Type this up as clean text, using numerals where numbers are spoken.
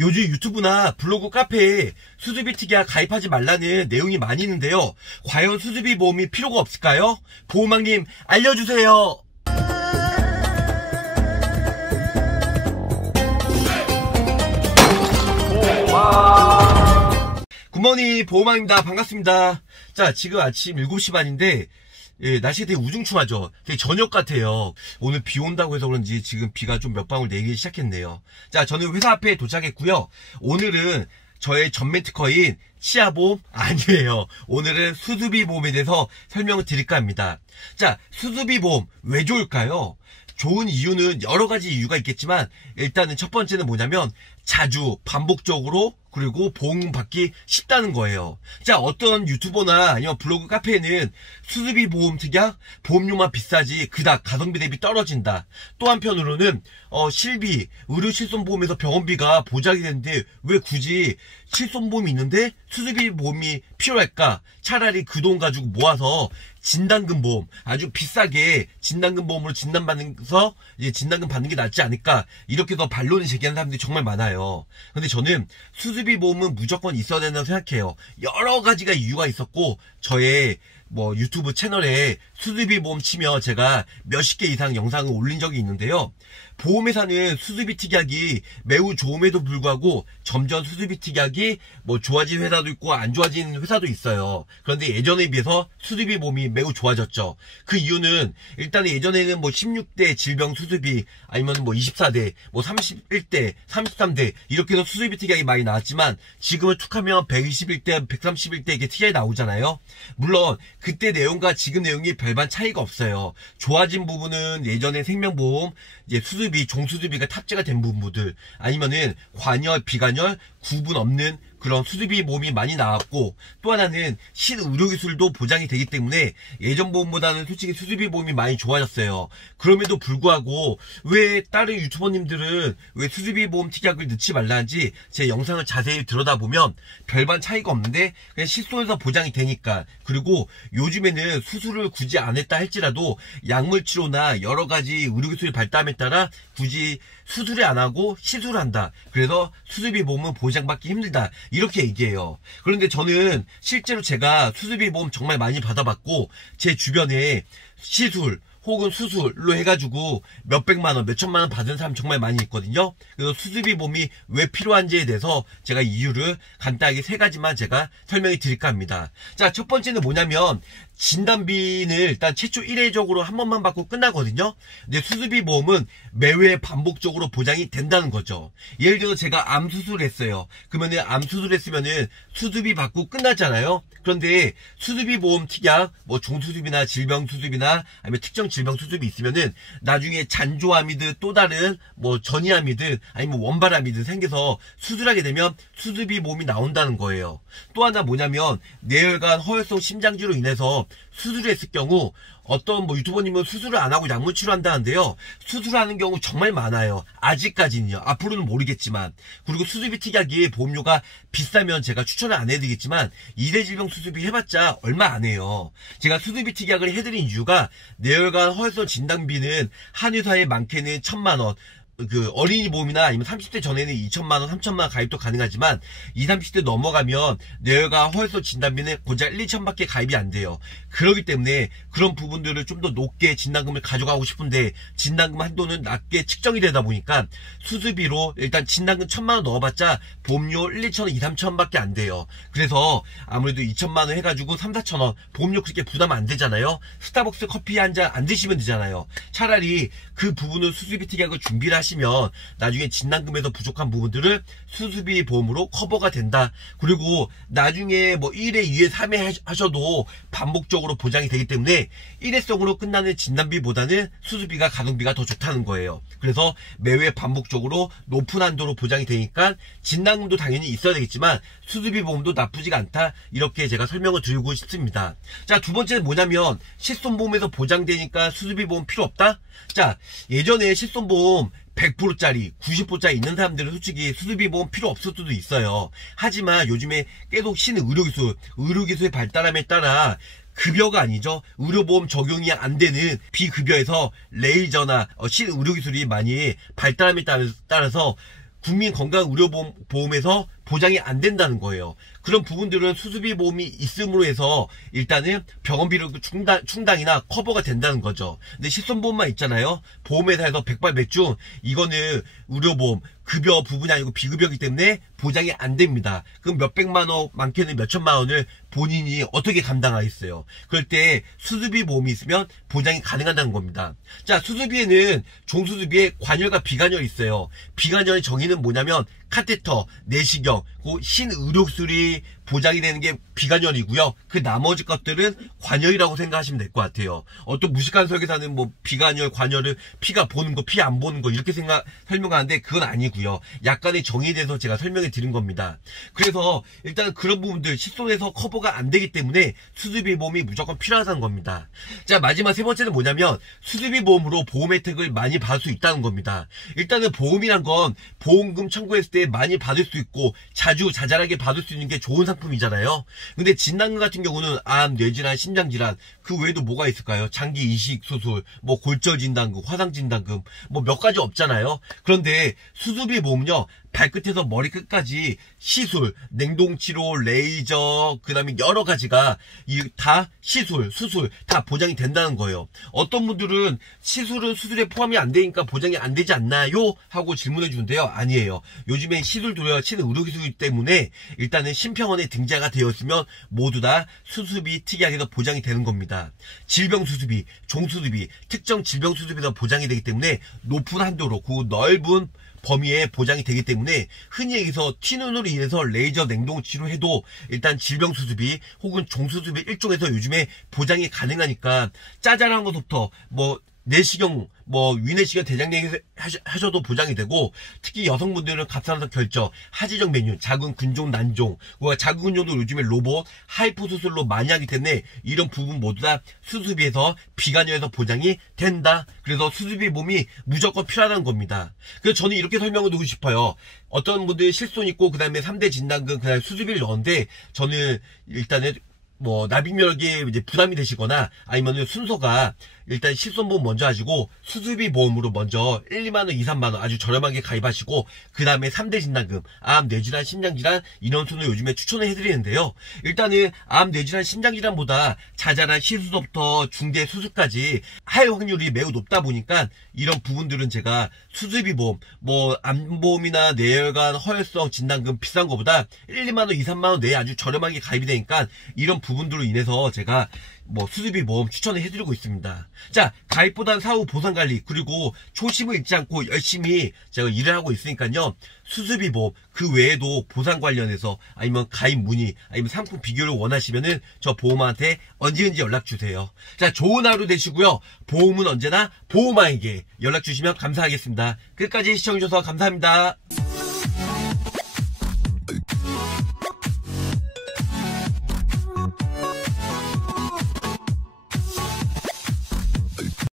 요즘 유튜브나 블로그 카페에 수수비 특약 가입하지 말라는 내용이 많이 있는데요. 과연 수수비 보험이 필요가 없을까요? 보호망님 알려주세요. 굿모닝 보호망입니다. 반갑습니다. 자, 지금 아침 7시 반인데 날씨가 되게 우중충하죠. 되게 저녁 같아요. 오늘 비 온다고 해서 그런지 지금 비가 좀 몇 방울 내리기 시작했네요. 자, 저는 회사 앞에 도착했고요. 오늘은 저의 전매 특허인 치아보험 아니에요. 오늘은 수수비 보험에 대해서 설명을 드릴까 합니다. 자, 수수비 보험 왜 좋을까요? 좋은 이유는 여러 가지 이유가 있겠지만 일단은 첫 번째는 뭐냐면 자주 반복적으로 그리고 보험 받기 쉽다는 거예요. 자, 어떤 유튜버나 아니면 블로그 카페에는 수수비 보험 특약 보험료만 비싸지 그닥 가성비 대비 떨어진다. 또 한편으로는 실비 의료 실손보험에서 병원비가 보장이 되는데 왜 굳이 실손보험이 있는데 수수비 보험이 필요할까? 차라리 그 돈 가지고 모아서 진단금 보험 아주 비싸게 진단금 보험으로 진단받는서 이제 진단금 받는 게 낫지 않을까, 이렇게 더 반론을 제기하는 사람들이 정말 많아요. 근데 저는 수수비 보험은 무조건 있어야 된다고 생각해요. 여러 가지가 이유가 있었고 저의 유튜브 채널에 수수비 보험 치면 제가 몇십 개 이상 영상을 올린 적이 있는데요. 보험회사는 수수비 특약이 매우 좋음에도 불구하고 점점 수수비 특약이 좋아진 회사도 있고 안 좋아진 회사도 있어요. 그런데 예전에 비해서 수수비 보험이 매우 좋아졌죠. 그 이유는 일단 예전에는 16대 질병 수수비 아니면 24대 31대 33대 이렇게 해서 수수비 특약이 많이 나왔지만 지금은 툭하면 121대 131대 이게 특약이 나오잖아요. 물론 그때 내용과 지금 내용이 별반 차이가 없어요. 좋아진 부분은 예전에 생명보험 이제 수수비, 종수수비가 탑재가 된 부분들 아니면은 관여, 비관여 구분 없는 그런 수수비 보험이 많이 나왔고, 또 하나는 신의료기술도 보장이 되기 때문에 예전 보험보다는 솔직히 수수비 보험이 많이 좋아졌어요. 그럼에도 불구하고 왜 다른 유튜버님들은 왜 수수비 보험 특약을 넣지 말라는지 제 영상을 자세히 들여다보면 별반 차이가 없는데 그냥 실손에서 보장이 되니까, 그리고 요즘에는 수술을 굳이 안 했다 할지라도 약물치료나 여러가지 의료기술이 발달함에 따라 굳이 수술을 안 하고 시술을 한다. 그래서 수수비 보험은 보장받기 힘들다. 이렇게 얘기해요. 그런데 저는 실제로 제가 수수비 보험 정말 많이 받아봤고 제 주변에 시술 혹은 수술로 해가지고 몇백만원, 몇천만원 받은 사람 정말 많이 있거든요. 그래서 수수비 보험이 왜 필요한지에 대해서 제가 이유를 간단하게 3가지만 제가 설명해 드릴까 합니다. 자, 첫 번째는 뭐냐면 진단비는 일단 최초 1회적으로 한 번만 받고 끝나거든요. 근데 수수비 보험은 매회 반복적으로 보장이 된다는 거죠. 예를 들어서 제가 암 수술을 했어요. 그러면은 암 수술을 했으면은 수수비 받고 끝나잖아요. 그런데 수수비 보험 특약 종수수비나 질병 수수비나 아니면 특정 질병 수수비 있으면은 나중에 잔조암이든 또 다른 전이암이든 아니면 원발암이든 생겨서 수술하게 되면 수수비 보험이 나온다는 거예요. 또 하나 뭐냐면 뇌혈관 허혈성 심장지로 인해서 수술을 했을 경우 어떤 유튜버님은 수술을 안 하고 약물 치료한다는데요. 수술하는 경우 정말 많아요. 아직까지는요. 앞으로는 모르겠지만. 그리고 수수비 특약이 보험료가 비싸면 제가 추천을 안 해드리겠지만 2대 질병 수수비 해봤자 얼마 안 해요. 제가 수수비 특약을 해드린 이유가 뇌혈관 허혈성 진단비는 한의사에 많게는 1000만원, 어린이 보험이나 아니면 30대 전에는 2천만원, 3천만원 가입도 가능하지만 20, 30대 넘어가면 뇌혈관 허혈성 진단비는 고작 1, 2천밖에 가입이 안 돼요. 그렇기 때문에 그런 부분들을 좀 더 높게 진단금을 가져가고 싶은데 진단금 한도는 낮게 측정이 되다 보니까 수수비로 일단 진단금 1000만원 넣어봤자 보험료 1, 2천원, 2, 3천원밖에 안 돼요. 그래서 아무래도 2천만원 해가지고 3, 4천원 보험료 그렇게 부담 안 되잖아요. 스타벅스 커피 한 잔 안 드시면 되잖아요. 차라리 그 부분은 수수비 특약을 준비를 하시면 나중에 진단금에서 부족한 부분들을 수수비 보험으로 커버가 된다. 그리고 나중에 1회, 2회, 3회 하셔도 반복적으로 보장이 되기 때문에 일회성으로 끝나는 진단비보다는 수수비가 가성비가 더 좋다는 거예요. 그래서 매회 반복적으로 높은 한도로 보장이 되니까 진단금도 당연히 있어야 되겠지만 수수비 보험도 나쁘지가 않다. 이렇게 제가 설명을 드리고 싶습니다. 자, 두 번째는 뭐냐면 실손보험에서 보장되니까 수수비 보험 필요 없다? 자, 예전에 실손보험 100%짜리 90%짜리 있는 사람들은 솔직히 수수비 보험 필요 없을 수도 있어요. 하지만 요즘에 계속 의료기술의 발달함에 따라 급여가 아니죠. 의료보험 적용이 안 되는 비급여에서 레이저나 신의료기술이 많이 발달함에 따라서 국민건강의료보험에서 보장이 안 된다는 거예요. 그런 부분들은 수술비 보험이 있음으로 해서 일단은 병원비로 충당이나 커버가 된다는 거죠. 근데 실손보험만 있잖아요. 보험회사에서 백발백중 이거는 의료보험 급여 부분이 아니고 비급여이기 때문에 보장이 안 됩니다. 그럼 몇백만 원, 많게는 몇천만 원을 본인이 어떻게 감당하겠어요. 그럴 때 수술비 보험이 있으면 보장이 가능하다는 겁니다. 자, 수술비에는 종수술비에 관열과 비관열이 있어요. 비관열의 정의는 뭐냐면 카테터, 내시경, 그 신의료술이 보장이 되는 게 비관열이고요. 그 나머지 것들은 관열이라고 생각하시면 될 것 같아요. 어떤 무식한 설계사는 뭐 비관열, 관열을 피가 보는 거, 피 안 보는 거 이렇게 설명하는데 그건 아니고요. 약간의 정의에 대해서 제가 설명해 드린 겁니다. 그래서 일단 그런 부분들 실손에서 커버가 안 되기 때문에 수술비 보험이 무조건 필요하다는 겁니다. 자, 마지막 세 번째는 뭐냐면 수술비 보험으로 보험 혜택을 많이 받을 수 있다는 겁니다. 일단은 보험이란 건 보험금 청구했을 때 많이 받을 수 있고 자잘하게 받을 수 있는 게 좋은 상품이잖아요. 근데 진단금 같은 경우는 암, 뇌질환, 심장질환 그 외에도 뭐가 있을까요? 장기 이식 수술, 뭐 골절 진단금, 화상 진단금 뭐 몇 가지 없잖아요. 그런데 수술비 보험은요. 발끝에서 머리끝까지 시술, 냉동치료, 레이저, 그 다음에 여러 가지가 다 시술, 수술 다 보장이 된다는 거예요. 어떤 분들은 시술은 수술에 포함이 안 되니까 보장이 안 되지 않나요? 하고 질문해 주는데요. 아니에요. 요즘엔 시술도요, 신의료기술 때문에 일단은 심평원에 등재가 되었으면 모두 다 수술비 특이하게도 보장이 되는 겁니다. 질병수술비, 종수술비, 특정 질병수술비도 보장이 되기 때문에 높은 한도로 그 넓은 범위에 보장이 되기 때문에 흔히 얘기해서 T눈으로 인해서 레이저 냉동 치료해도 일단 질병수술비 혹은 종수술비 일종에서 요즘에 보장이 가능하니까 짜잘한 것부터 뭐 내시경, 뭐 위내시경, 대장내시 하셔도 보장이 되고 특히 여성분들은 갑상선 결절, 하지정 메뉴, 작은 근종, 난종, 작은 근종도 요즘에 로봇, 하이포 수술로 많이 하기 때문에 이런 부분 모두 다 수술비에서 비관여에서 보장이 된다. 그래서 수술비 보험이 무조건 필요하다는 겁니다. 그래서 저는 이렇게 설명을 드리고 싶어요. 어떤 분들 실손 있고 그 다음에 3대 진단금, 그 다음에 수술비를 넣었는데 저는 일단은 뭐 납입력에 이제 부담이 되시거나 아니면 순서가 일단 실손보험 먼저 하시고 수술비 보험으로 먼저 1, 2만원, 2, 3만원 아주 저렴하게 가입하시고 그 다음에 3대 진단금, 암, 뇌질환, 심장질환 이런 순을 요즘에 추천을 해드리는데요. 일단은 암, 뇌질환, 심장질환보다 자잘한 시술부터 중대 수술까지 할 확률이 매우 높다 보니까 이런 부분들은 제가 수술비 보험, 뭐 암보험이나 뇌혈관, 허혈성 진단금 비싼 거보다 1, 2만원, 2, 3만원 내에 아주 저렴하게 가입이 되니까 이런 부분들로 인해서 제가 뭐 수술비 보험 추천을 해드리고 있습니다. 자, 가입보단 사후 보상관리 그리고 초심을 잃지 않고 열심히 제가 일을 하고 있으니까요. 수술비 보험 그 외에도 보상 관련해서 아니면 가입 문의 아니면 상품 비교를 원하시면은 저 보험한테 언제든지 연락 주세요. 자, 좋은 하루 되시고요. 보험은 언제나 보험아에게 연락 주시면 감사하겠습니다. 끝까지 시청해주셔서 감사합니다.